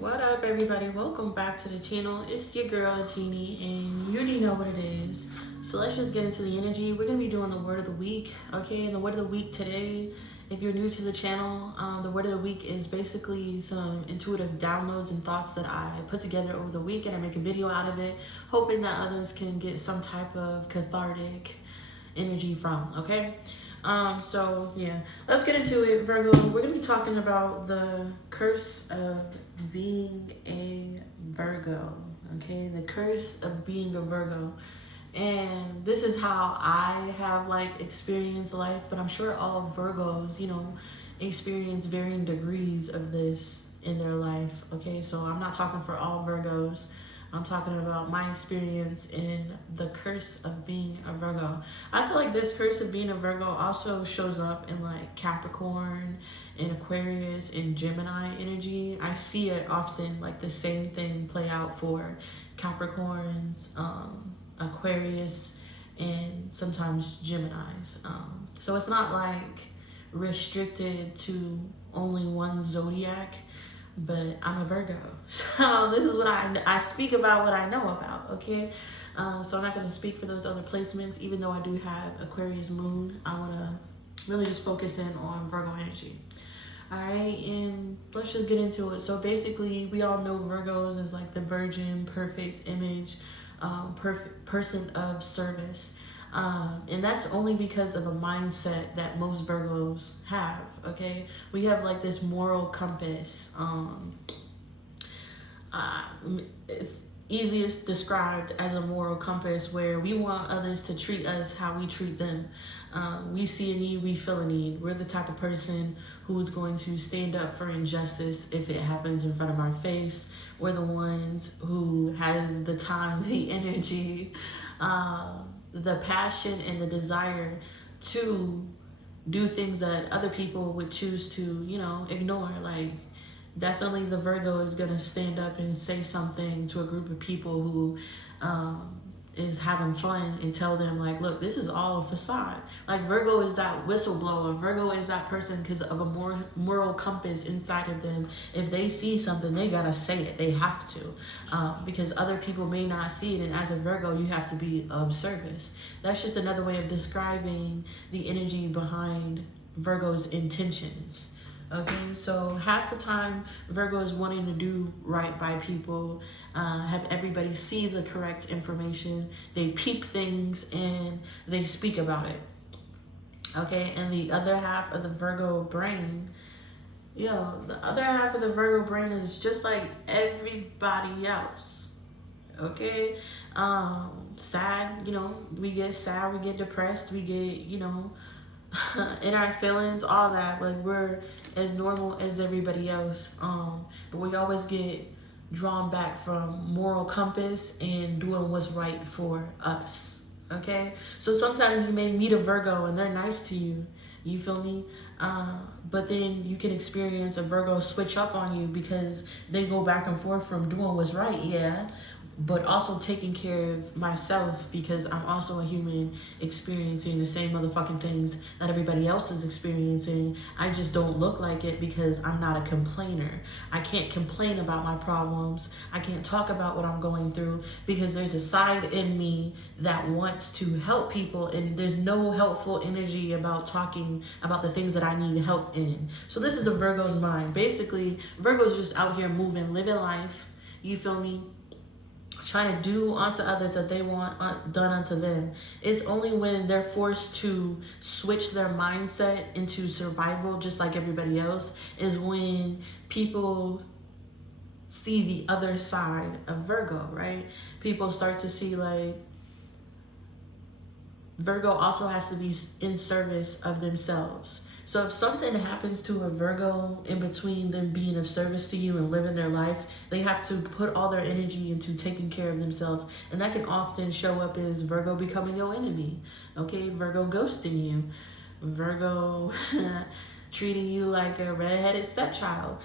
What up, everybody? Welcome back to the channel. It's your girl Teeny, and you already know what it is. So let's just get into the energy. We're gonna be doing the word of the week, okay? And the word of the week today, if you're new to the channel, the word of the week is basically some intuitive downloads and thoughts that I put together over the week, and I make a video out of it, hoping that others can get some type of cathartic energy from, okay? So yeah, let's get into it. Virgo, we're gonna be talking about the curse of being a Virgo, okay? The curse of being a Virgo. And this is how I have experienced life, but I'm sure all Virgos, experience varying degrees of this in their life, okay? So I'm not talking for all Virgos. I'm talking about my experience in the curse of being a Virgo. I feel like this curse of being a Virgo also shows up in Capricorn, in Aquarius, in Gemini energy. I see it often, the same thing play out for Capricorns, Aquarius, and sometimes Geminis. So it's not restricted to only one zodiac, but I'm a Virgo. So this is what I speak about what I know about, okay? So I'm not going to speak for those other placements, even though I do have Aquarius moon. I want to really just focus in on Virgo energy. All right, and let's just get into it. So basically, we all know Virgos as the virgin, perfect image, perfect person of service. And that's only because of a mindset that most Virgos have, okay? We have this moral compass. It's easiest described as a moral compass where we want others to treat us how we treat them. We see a need, we feel a need. We're the type of person who is going to stand up for injustice if it happens in front of our face. We're the ones who has the time, the energy, the passion and the desire to do things that other people would choose to, ignore. Definitely the Virgo is going to stand up and say something to a group of people who is having fun and tell them look, this is all a facade. Virgo is that whistleblower. Virgo is that person because of a moral compass inside of them. If they see something, they gotta say it. They have to, because other people may not see it. And as a Virgo, you have to be of service. That's just another way of describing the energy behind Virgo's intentions. Okay, so half the time Virgo is wanting to do right by people, have everybody see the correct information, they peep things and they speak about it. Okay, and the other half of the Virgo brain, the other half of the Virgo brain is just like everybody else. Okay, sad, we get sad, we get depressed, we get, in our feelings, all that. We're as normal as everybody else, but we always get drawn back from moral compass and doing what's right for us. Okay, so sometimes you may meet a Virgo and they're nice to you, you feel me, but then you can experience a Virgo switch up on you because they go back and forth from doing what's right, yeah, but also taking care of myself because I'm also a human experiencing the same motherfucking things that everybody else is experiencing. I just don't look like it because I'm not a complainer. I can't complain about my problems. I can't talk about what I'm going through because there's a side in me that wants to help people, and there's no helpful energy about talking about the things that I need help in. So this is a Virgo's mind. Basically, Virgo's just out here moving, living life, you feel me? Trying to do unto others that they want done unto them. It's only when they're forced to switch their mindset into survival, just like everybody else, is when people see the other side of Virgo, right? People start to see Virgo also has to be in service of themselves. So if something happens to a Virgo in between them being of service to you and living their life, they have to put all their energy into taking care of themselves. And that can often show up as Virgo becoming your enemy. Okay, Virgo ghosting you. Virgo treating you like a redheaded stepchild.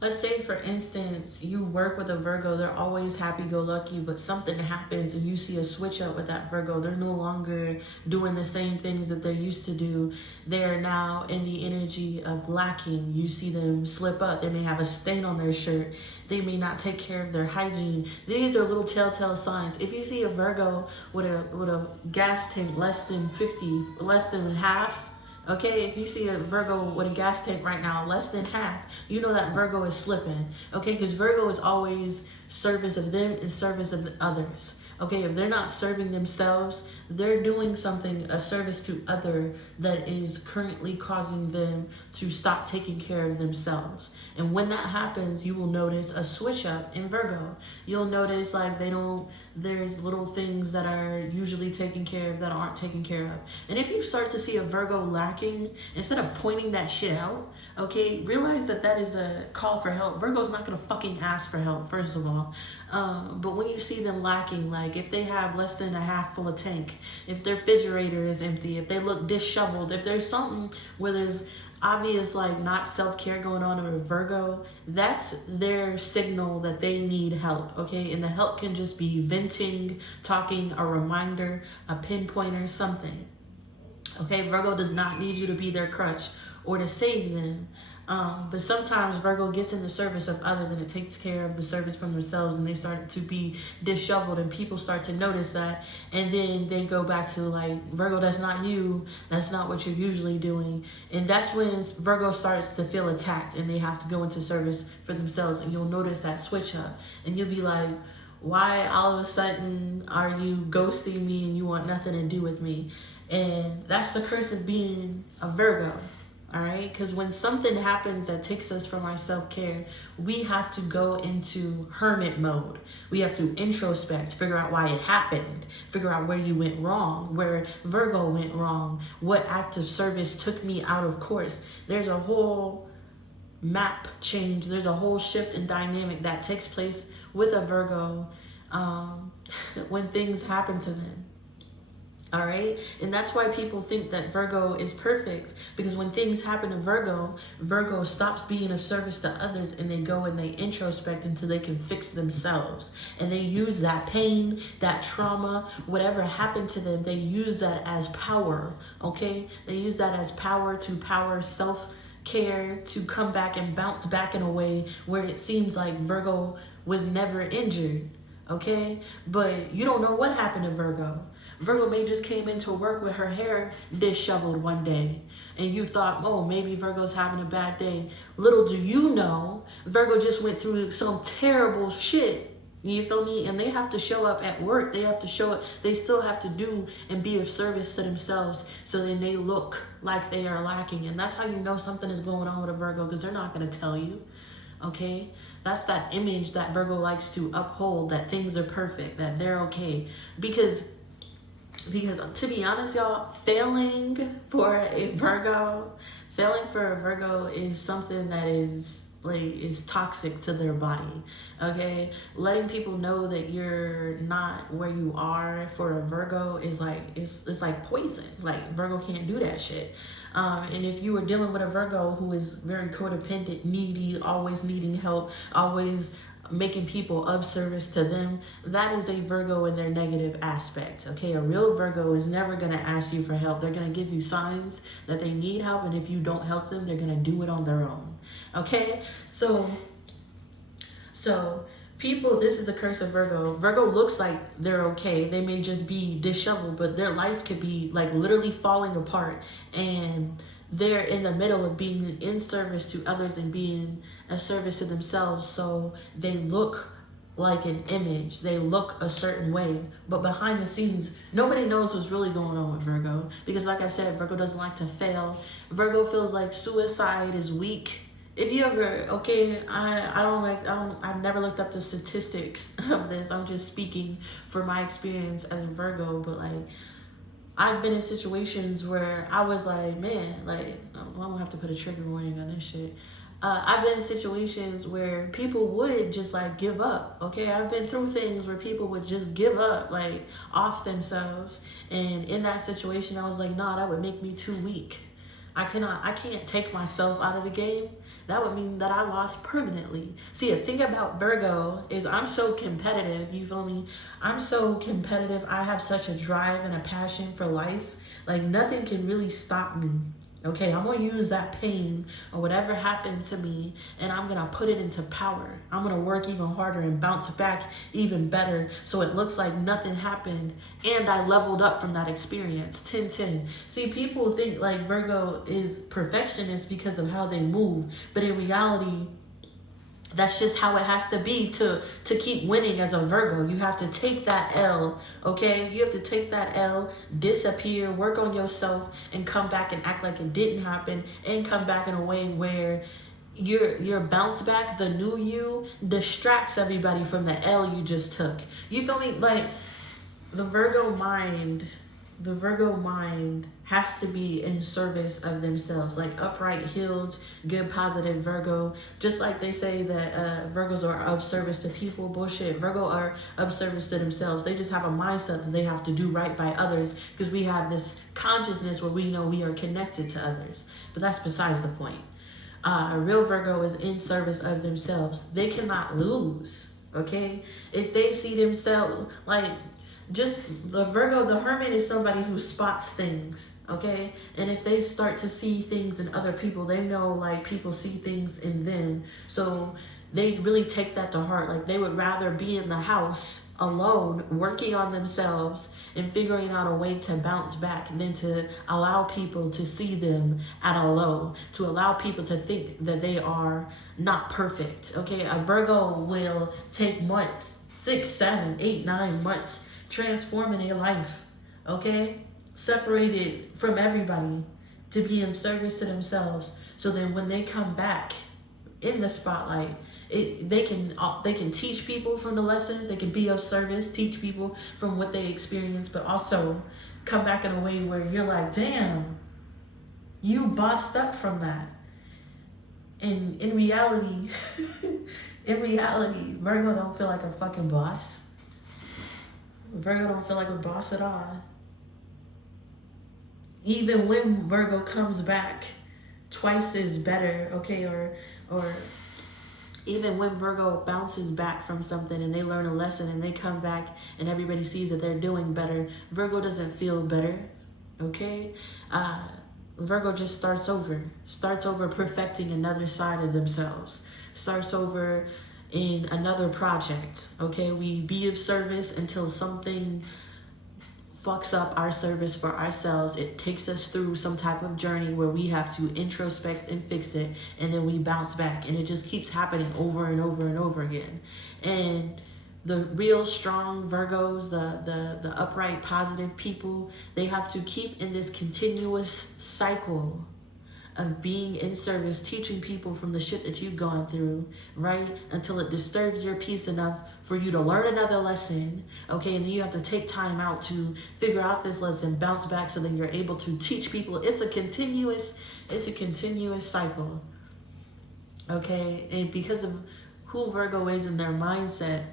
Let's say, for instance, you work with a Virgo, they're always happy-go-lucky, but something happens and you see a switch up with that Virgo. They're no longer doing the same things that they used to do. They are now in the energy of lacking. You see them slip up. They may have a stain on their shirt. They may not take care of their hygiene. These are little telltale signs. If you see a Virgo with a gas tank less than 50, less than half, okay, if you see a Virgo with a gas tank right now, less than half, you know that Virgo is slipping, okay? Because Virgo is always service of them and service of the others, okay? If they're not serving themselves, they're doing something, a service to other that is currently causing them to stop taking care of themselves. And when that happens, you will notice a switch up in Virgo. You'll notice like there's little things that are usually taken care of that aren't taken care of. And if you start to see a Virgo lacking, instead of pointing that shit out, okay, realize that that is a call for help. Virgo's not gonna fucking ask for help, first of all. But when you see them lacking, like if they have less than a half full of tank, if their refrigerator is empty, if they look disheveled, if there's something where there's obvious like not self-care going on with a Virgo, that's their signal that they need help, okay? And the help can just be venting, talking, a reminder, a pinpointer, something. Okay, Virgo does not need you to be their crutch or to save them. But sometimes Virgo gets in the service of others and it takes care of the service from themselves, and they start to be disheveled and people start to notice that, and then they go back to like, Virgo, that's not you, that's not what you're usually doing. And that's when Virgo starts to feel attacked and they have to go into service for themselves, and you'll notice that switch up and you'll be like, why all of a sudden are you ghosting me and you want nothing to do with me? And that's the curse of being a Virgo. All right, because when something happens that takes us from our self-care, we have to go into hermit mode. We have to introspect, figure out why it happened, figure out where you went wrong, where Virgo went wrong, what act of service took me out of course. There's a whole map change. There's a whole shift in dynamic that takes place with a Virgo when things happen to them. All right. And that's why people think that Virgo is perfect, because when things happen to Virgo, Virgo stops being of service to others and they go and they introspect until they can fix themselves. And they use that pain, that trauma, whatever happened to them, they use that as power. Okay. They use that as power to power self-care, to come back and bounce back in a way where it seems like Virgo was never injured. Okay. But you don't know what happened to Virgo. Virgo may just came into work with her hair disheveled one day, and you thought, oh, maybe Virgo's having a bad day. Little do you know, Virgo just went through some terrible shit. You feel me? And they have to show up at work. They have to show up. They still have to do and be of service to themselves, so then they look like they are lacking. And that's how you know something is going on with a Virgo, because they're not going to tell you. Okay? That's that image that Virgo likes to uphold, that things are perfect, that they're okay. Because to be honest, y'all, failing for a Virgo is something that is toxic to their body. Okay, letting people know that you're not where you are for a Virgo is like it's like poison. Like, Virgo can't do that shit. And if you are dealing with a Virgo who is very codependent, needy, always needing help, always making people of service to them, that is a Virgo in their negative aspect. Okay, a real Virgo is never going to ask you for help. They're going to give you signs that they need help, and if you don't help them, they're going to do it on their own. Okay, so people, this is the curse of Virgo. Virgo looks like they're okay. They may just be disheveled, but their life could be like literally falling apart, and they're in the middle of being in service to others and being a service to themselves. So they look like an image. They look a certain way. But behind the scenes, nobody knows what's really going on with Virgo. Because like I said, Virgo doesn't like to fail. Virgo feels like suicide is weak. If you ever, okay, I've never looked up the statistics of this. I'm just speaking for my experience as a Virgo, but like, I've been in situations where I was like, man, like, I'm gonna have to put a trigger warning on this shit. I've been in situations where people would just like give up. Okay, I've been through things where people would just give up, like, off themselves. And in that situation, I was like, nah, that would make me too weak. I can't take myself out of the game. That would mean that I lost permanently. See, the thing about Virgo is I'm so competitive, you feel me? I'm so competitive. I have such a drive and a passion for life. Like nothing can really stop me. Okay, I'm gonna use that pain or whatever happened to me and I'm gonna put it into power. I'm gonna work even harder and bounce back even better so it looks like nothing happened and I leveled up from that experience. 10-10. See, people think like Virgo is perfectionist because of how they move, but in reality, that's just how it has to be to keep winning as a Virgo. You have to take that L, okay? You have to take that L, disappear, work on yourself, and come back and act like it didn't happen, and come back in a way where your bounce back, the new you, distracts everybody from the L you just took. You feel me? Like, the Virgo mind has to be in service of themselves, like upright, healed, good, positive Virgo. Just like they say that Virgos are of service to people, bullshit. Virgo are of service to themselves. They just have a mindset that they have to do right by others because we have this consciousness where we know we are connected to others. But that's besides the point. A real Virgo is in service of themselves. They cannot lose, okay? If they see themselves, like, just the Virgo, the hermit is somebody who spots things, okay? And if they start to see things in other people, they know like people see things in them. So they really take that to heart. Like they would rather be in the house alone, working on themselves and figuring out a way to bounce back than to allow people to see them at a low, to allow people to think that they are not perfect, okay? A Virgo will take months, 6, 7, 8, 9 months, transforming their life, okay? Separated from everybody to be in service to themselves. So then when they come back in the spotlight, they can teach people from the lessons, they can be of service, teach people from what they experience, but also come back in a way where you're like, damn, you bossed up from that. And in reality, Virgo don't feel like a fucking boss. Virgo don't feel like a boss at all. Even when Virgo comes back, twice is better, okay? Or even when Virgo bounces back from something and they learn a lesson and they come back and everybody sees that they're doing better, Virgo doesn't feel better, okay? Virgo just starts over perfecting another side of themselves, starts over in another project, okay? We be of service until something fucks up our service for ourselves. It takes us through some type of journey where we have to introspect and fix it, and then we bounce back, and it just keeps happening over and over and over again. And the real strong Virgos, the upright, positive people, they have to keep in this continuous cycle of being in service, teaching people from the shit that you've gone through, right? Until it disturbs your peace enough for you to learn another lesson, okay? And then you have to take time out to figure out this lesson, bounce back, so then you're able to teach people. It's a continuous cycle, okay? And because of who Virgo is in their mindset,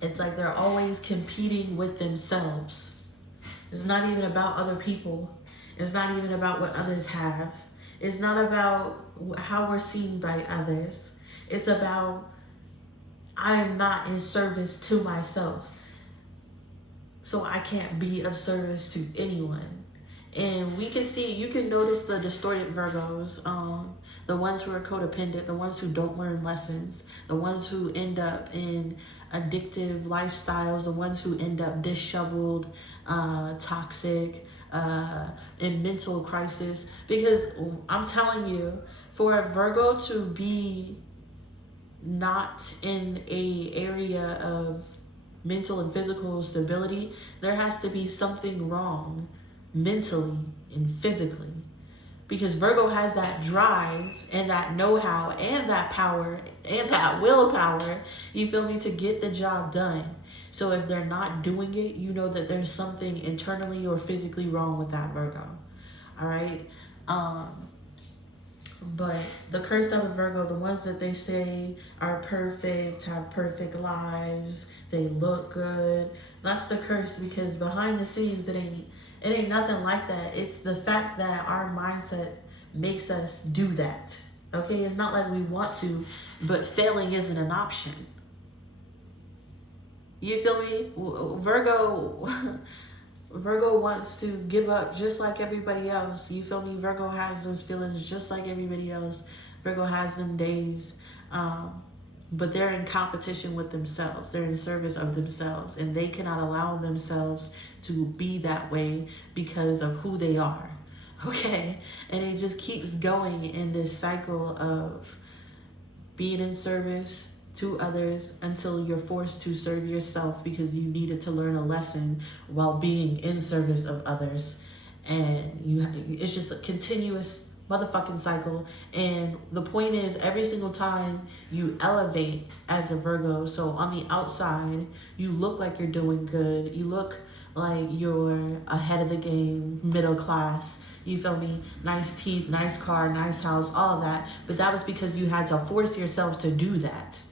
it's like they're always competing with themselves. It's not even about other people. It's not even about what others have. It's not about how we're seen by others. It's about, I am not in service to myself, so I can't be of service to anyone. And we can see, you can notice the distorted Virgos, the ones who are codependent, the ones who don't learn lessons, the ones who end up in addictive lifestyles, the ones who end up disheveled, toxic, in mental crisis. Because I'm telling you, for a Virgo to be not in a area of mental and physical stability, there has to be something wrong mentally and physically. Because Virgo has that drive and that know-how and that power and that willpower, you feel me, to get the job done. So if they're not doing it, you know that there's something internally or physically wrong with that Virgo. All right? But the curse of a Virgo, the ones that they say are perfect, have perfect lives, they look good, that's the curse, because behind the scenes, it ain't nothing like that. It's the fact that our mindset makes us do that. Okay, it's not like we want to, but failing isn't an option. You feel me? Virgo wants to give up just like everybody else. You feel me? Virgo has those feelings just like everybody else. Virgo has them days. But they're in competition with themselves. They're in service of themselves. And they cannot allow themselves to be that way because of who they are. Okay? And it just keeps going in this cycle of being in service to others until you're forced to serve yourself because you needed to learn a lesson while being in service of others. And it's just a continuous motherfucking cycle. And the point is, every single time you elevate as a Virgo, so on the outside, you look like you're doing good. You look like you're ahead of the game, middle class. You feel me? Nice teeth, nice car, nice house, all that. But that was because you had to force yourself to do that.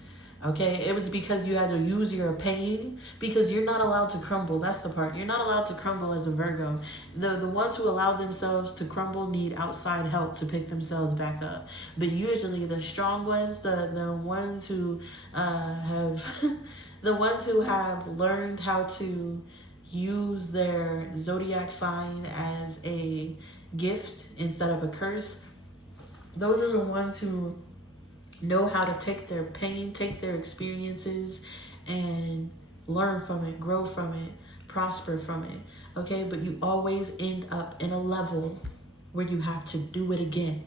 Okay, it was because you had to use your pain, because you're not allowed to crumble. That's the part. You're not allowed to crumble as a Virgo. The ones who allow themselves to crumble need outside help to pick themselves back up. But usually the strong ones, the ones who have the ones who have learned how to use their zodiac sign as a gift instead of a curse, those are the ones who know how to take their pain, take their experiences, and learn from it, grow from it, prosper from it. Okay, but you always end up in a level where you have to do it again.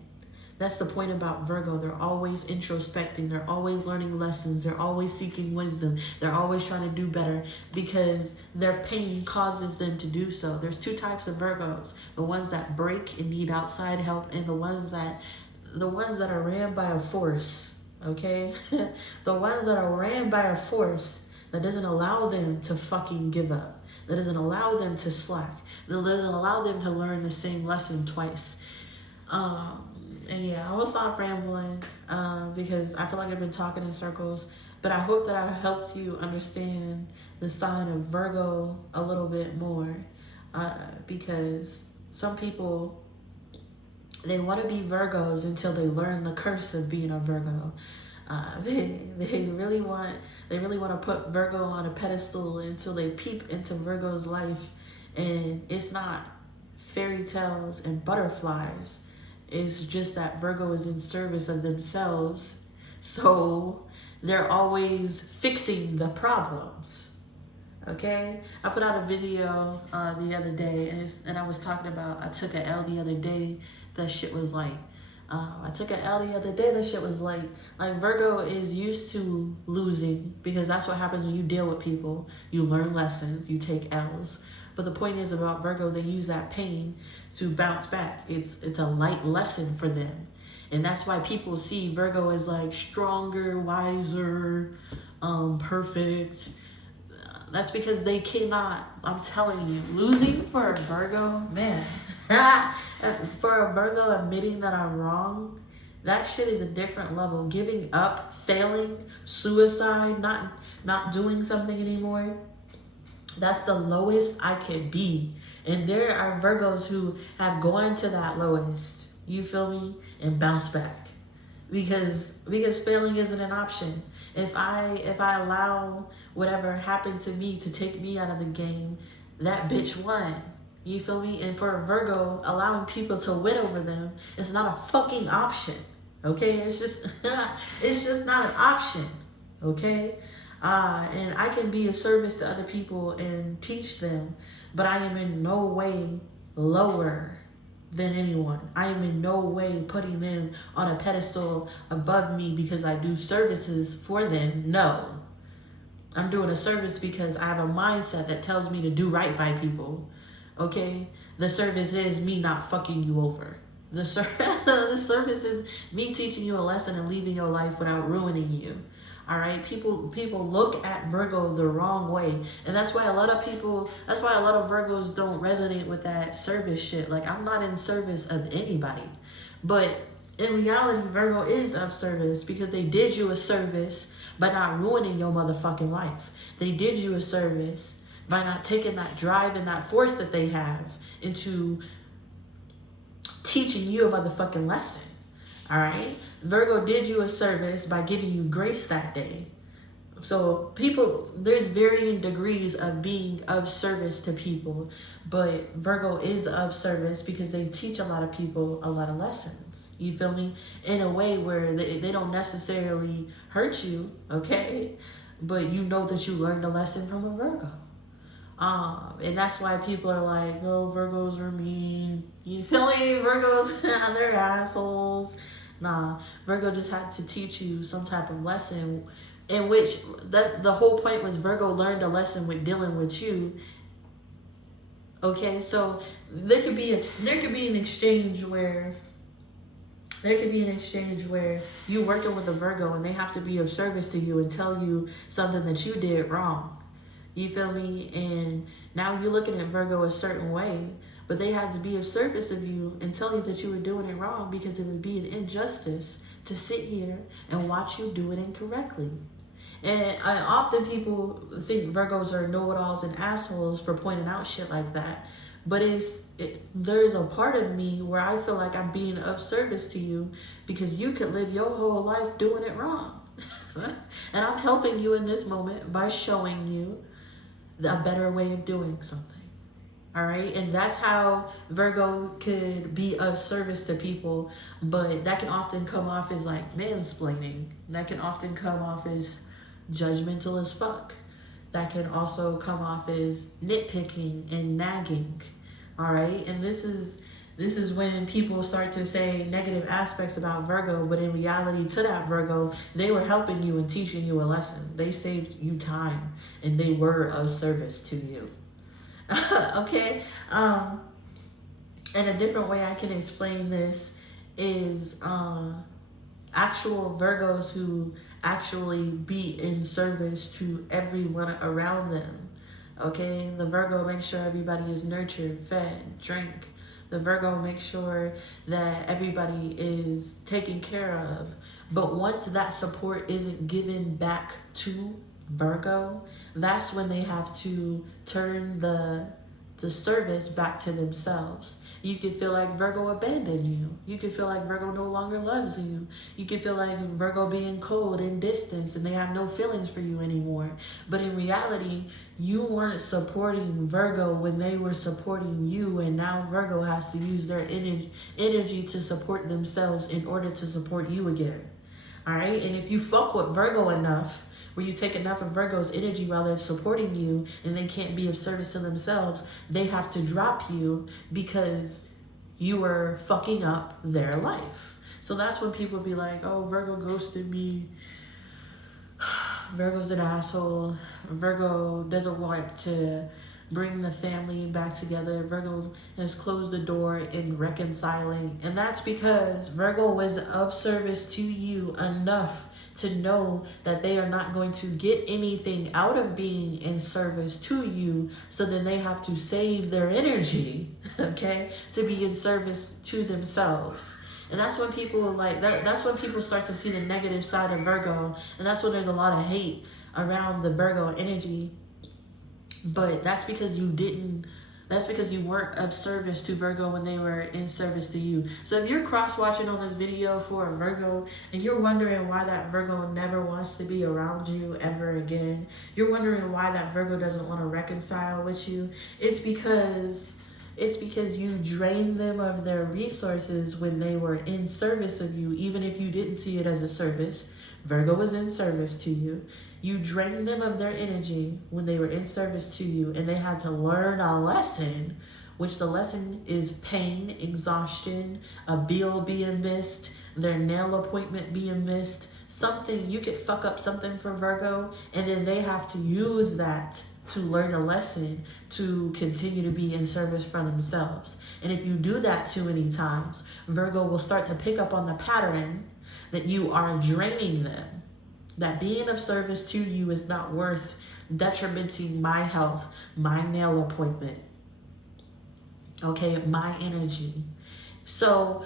That's the point about Virgo. They're always introspecting. They're always learning lessons. They're always seeking wisdom. They're always trying to do better because their pain causes them to do so. There's two types of Virgos: the ones that break and need outside help, and the ones that are ran by a force. Okay, the ones that are ran by a force that doesn't allow them to fucking give up, that doesn't allow them to slack, that doesn't allow them to learn the same lesson twice. And yeah, I will stop rambling because I feel like I've been talking in circles, but I hope that I helped you understand the sign of Virgo a little bit more because some people, they want to be Virgos until they learn the curse of being a Virgo. They really want to put Virgo on a pedestal until they peep into Virgo's life, and it's not fairy tales and butterflies. It's just that Virgo is in service of themselves, so they're always fixing the problems. Okay, I put out a video the other day, and I was talking about I took an L the other day. That shit was like, I took an L the other day. That shit was like Virgo is used to losing because that's what happens when you deal with people. You learn lessons, you take L's. But the point is about Virgo, they use that pain to bounce back. It's a light lesson for them. And that's why people see Virgo as like stronger, wiser, perfect. That's because they cannot, I'm telling you, losing for a Virgo, man, for a Virgo admitting that I'm wrong, that shit is a different level. Giving up, failing, suicide, not doing something anymore, that's the lowest I could be. And there are Virgos who have gone to that lowest, you feel me, and bounced back. Because failing isn't an option. If I allow whatever happened to me to take me out of the game, that bitch won. You feel me? And for a Virgo, allowing people to win over them is not a fucking option. Okay? It's just not an option. Okay? And I can be of service to other people and teach them, but I am in no way lower than anyone. I am in no way putting them on a pedestal above me because I do services for them. No. I'm doing a service because I have a mindset that tells me to do right by people. Okay? The service is me not fucking you over. The service is me teaching you a lesson and leaving your life without ruining you. All right, people look at Virgo the wrong way, and that's why a lot of Virgos don't resonate with that service shit. Like, I'm not in service of anybody, but in reality, Virgo is of service because they did you a service by not ruining your motherfucking life. They did you a service by not taking that drive and that force that they have into teaching you a motherfucking lesson. All right? Virgo did you a service by giving you grace that day. So people, there's varying degrees of being of service to people, but Virgo is of service because they teach a lot of people a lot of lessons. You feel me? In a way where they don't necessarily hurt you, okay? But you know that you learned a lesson from a Virgo. And that's why people are like, oh, Virgos are mean. You feel me? Virgos, they're assholes. Nah, Virgo just had to teach you some type of lesson in which the whole point was Virgo learned a lesson with dealing with you. Okay, so there could be an exchange where you working with a Virgo and they have to be of service to you and tell you something that you did wrong. You feel me? And now you're looking at Virgo a certain way, but they had to be of service of you and tell you that you were doing it wrong, because it would be an injustice to sit here and watch you do it incorrectly. And often people think Virgos are know-it-alls and assholes for pointing out shit like that. But there's a part of me where I feel like I'm being of service to you because you could live your whole life doing it wrong. And I'm helping you in this moment by showing you a better way of doing something. All right. And that's how Virgo could be of service to people. But that can often come off as like mansplaining. That can often come off as judgmental as fuck. That can also come off as nitpicking and nagging. All right. And this is when people start to say negative aspects about Virgo, but in reality to that Virgo, they were helping you and teaching you a lesson. They saved you time and they were of service to you. Okay. And a different way I can explain this is actual Virgos who actually be in service to everyone around them. Okay. The Virgo makes sure everybody is nurtured, fed, drink. The Virgo makes sure that everybody is taken care of. But once that support isn't given back to Virgo, that's when they have to turn the service back to themselves. You could feel like Virgo abandoned you. You could feel like Virgo no longer loves you. You could feel like Virgo being cold and distant and they have no feelings for you anymore. But in reality, you weren't supporting Virgo when they were supporting you, and now Virgo has to use their energy to support themselves in order to support you again. All right? And if you fuck with Virgo enough, where you take enough of Virgo's energy while they're supporting you and they can't be of service to themselves, they have to drop you because you were fucking up their life. So that's when people be like, oh, Virgo ghosted me. Virgo's an asshole. Virgo doesn't want to bring the family back together. Virgo has closed the door in reconciling. And that's because Virgo was of service to you enough to know that they are not going to get anything out of being in service to you. So then they have to save their energy, okay, to be in service to themselves. And that's when people like that. That's when people start to see the negative side of Virgo. And that's when there's a lot of hate around the Virgo energy. But that's because you weren't of service to Virgo when they were in service to you. So if you're cross-watching on this video for a Virgo and you're wondering why that Virgo never wants to be around you ever again, you're wondering why that Virgo doesn't want to reconcile with you, it's because you drained them of their resources when they were in service of you, even if you didn't see it as a service. Virgo was in service to you. You drained them of their energy when they were in service to you, and they had to learn a lesson, which the lesson is pain, exhaustion, a bill being missed, their nail appointment being missed, something. You could fuck up something for Virgo, and then they have to use that to learn a lesson to continue to be in service for themselves. And if you do that too many times, Virgo will start to pick up on the pattern that you are draining them. That being of service to you is not worth detrimenting my health, my nail appointment, okay, my energy. So,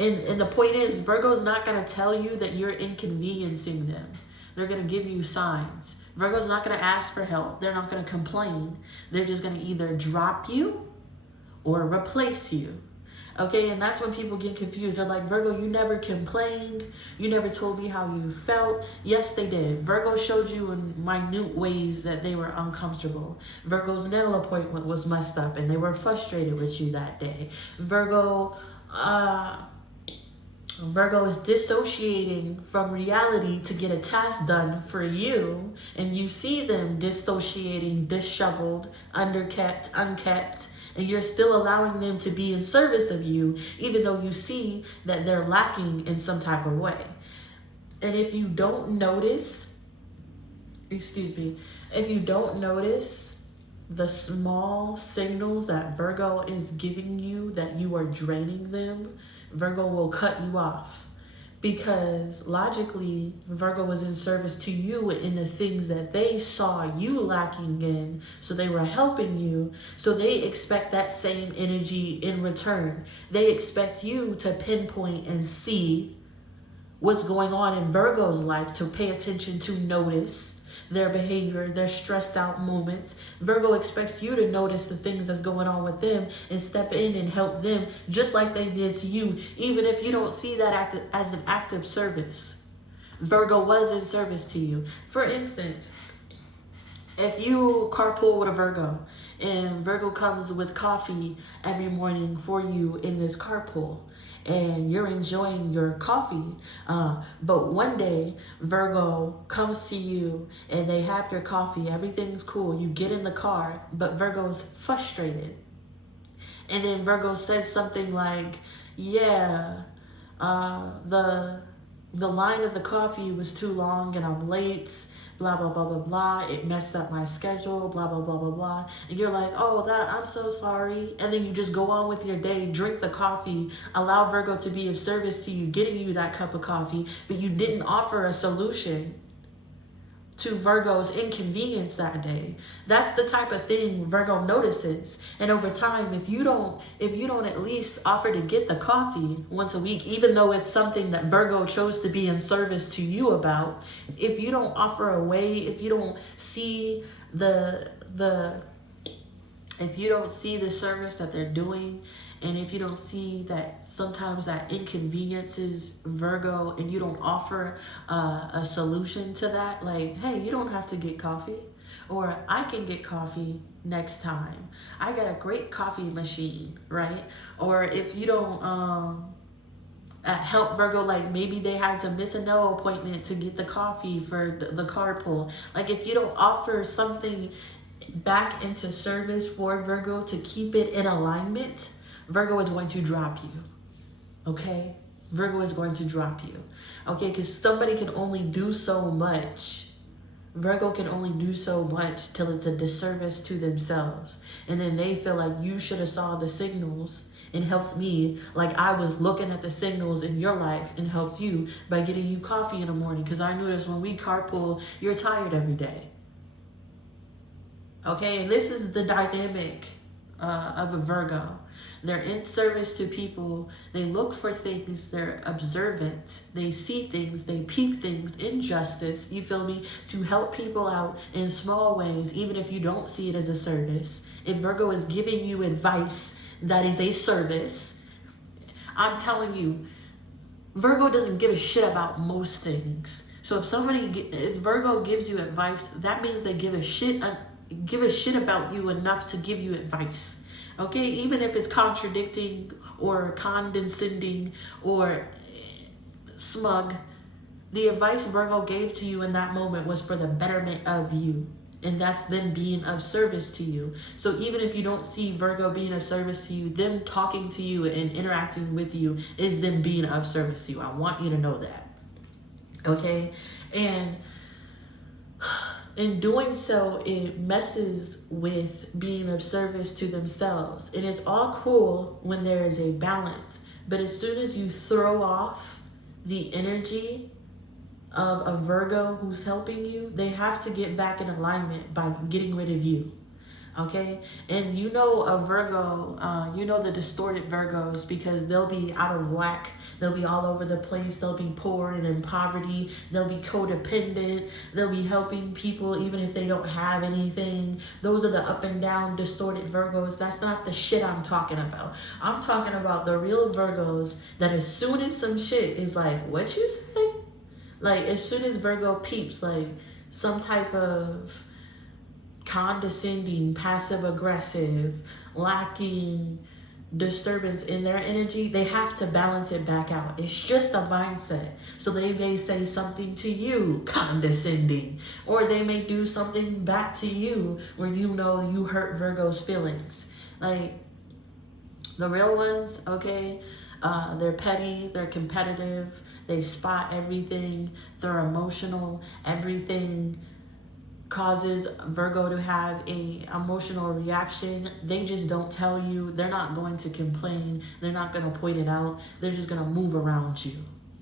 and the point is, Virgo's not going to tell you that you're inconveniencing them. They're going to give you signs. Virgo's not going to ask for help. They're not going to complain. They're just going to either drop you or replace you. Okay, and that's when people get confused. They're like, Virgo, you never complained. You never told me how you felt. Yes, they did. Virgo showed you in minute ways that they were uncomfortable. Virgo's nail appointment was messed up and they were frustrated with you that day. Virgo is dissociating from reality to get a task done for you, and you see them dissociating, disheveled, underkept, unkept, and you're still allowing them to be in service of you, even though you see that they're lacking in some type of way. And if you don't notice, if you don't notice the small signals that Virgo is giving you that you are draining them, Virgo will cut you off, because logically Virgo was in service to you in the things that they saw you lacking in, so they were helping you, so they expect that same energy in return. They expect you to pinpoint and see what's going on in Virgo's life, to pay attention, to notice their behavior, their stressed out moments. Virgo expects you to notice the things that's going on with them and step in and help them just like they did to you, even if you don't see that as an act of service. Virgo was in service to you. For instance, if you carpool with a Virgo and Virgo comes with coffee every morning for you in this carpool, and you're enjoying your coffee, but one day Virgo comes to you and they have your coffee, everything's cool, you get in the car, but Virgo's frustrated. And then Virgo says something like, yeah, the line of the coffee was too long and I'm late, blah, blah, blah, blah, blah. It messed up my schedule, blah, blah, blah, blah, blah. And you're like, oh, I'm so sorry. And then you just go on with your day, drink the coffee, allow Virgo to be of service to you, getting you that cup of coffee, but you didn't offer a solution to Virgo's inconvenience that day. That's the type of thing Virgo notices. And over time, if you don't at least offer to get the coffee once a week, even though it's something that Virgo chose to be in service to you about, if you don't offer a way, if you don't see if you don't see the service that they're doing, and if you don't see that sometimes that inconveniences Virgo, and you don't offer a solution to that, like, hey, you don't have to get coffee, or I can get coffee next time. I got a great coffee machine, right? Or if you don't help Virgo, like maybe they had to miss a nail appointment to get the coffee for the carpool. Like if you don't offer something back into service for Virgo to keep it in alignment, Virgo is going to drop you, okay? Virgo is going to drop you, okay? Because somebody can only do so much. Virgo can only do so much till it's a disservice to themselves. And then they feel like you should have saw the signals and helped me like I was looking at the signals in your life and helped you by getting you coffee in the morning, because I noticed when we carpool, you're tired every day. Okay, and this is the dynamic of a Virgo. They're in service to people. They look for things. They're observant. They see things. They peep things, injustice, you feel me, to help people out in small ways, even if you don't see it as a service. If Virgo is giving you advice that is a service, I'm telling you, Virgo doesn't give a shit about most things. So if Virgo gives you advice, that means they give a shit about you enough to give you advice. Okay, even if it's contradicting or condescending or smug, the advice Virgo gave to you in that moment was for the betterment of you. And that's them being of service to you. So even if you don't see Virgo being of service to you, them talking to you and interacting with you is them being of service to you. I want you to know that. Okay? And in doing so, it messes with being of service to themselves. And it's all cool when there is a balance. But as soon as you throw off the energy of a Virgo who's helping you, they have to get back in alignment by getting rid of you. Okay, and you know a Virgo, you know the distorted Virgos, because they'll be out of whack, they'll be all over the place, they'll be poor and in poverty, they'll be codependent, they'll be helping people even if they don't have anything. Those are the up and down distorted Virgos. That's not the shit I'm talking about. I'm talking about the real Virgos that as soon as some shit is like, what you say? Like as soon as Virgo peeps like some type of condescending, passive aggressive, lacking disturbance in their energy, they have to balance it back out. It's just a mindset. So they may say something to you condescending, or they may do something back to you where you know you hurt Virgo's feelings. Like the real ones, okay, they're petty, they're competitive, they spot everything, they're emotional, everything causes Virgo to have a emotional reaction. They just don't tell you. They're not going to complain. They're not going to point it out. They're just going to move around you,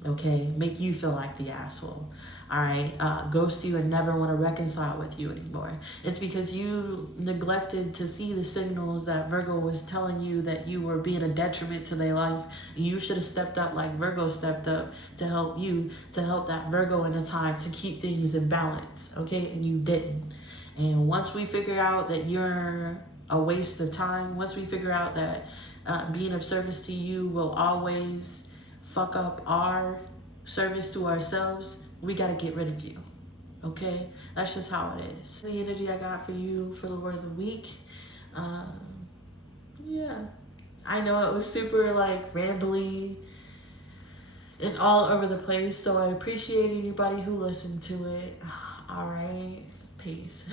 okay? Make you feel like the asshole, all right? Ghost you and never want to reconcile with you anymore. It's because you neglected to see the signals that Virgo was telling you that you were being a detriment to their life. You should have stepped up like Virgo stepped up to help you, to help that Virgo in a time to keep things in balance, okay? And you didn't. And once we figure out that you're a waste of time, once we figure out that being of service to you will always fuck up our service to ourselves, we got to get rid of you, okay? That's just how it is. The energy I got for you for the word of the week. Yeah, I know it was super like rambly and all over the place, so I appreciate anybody who listened to it. All right, peace.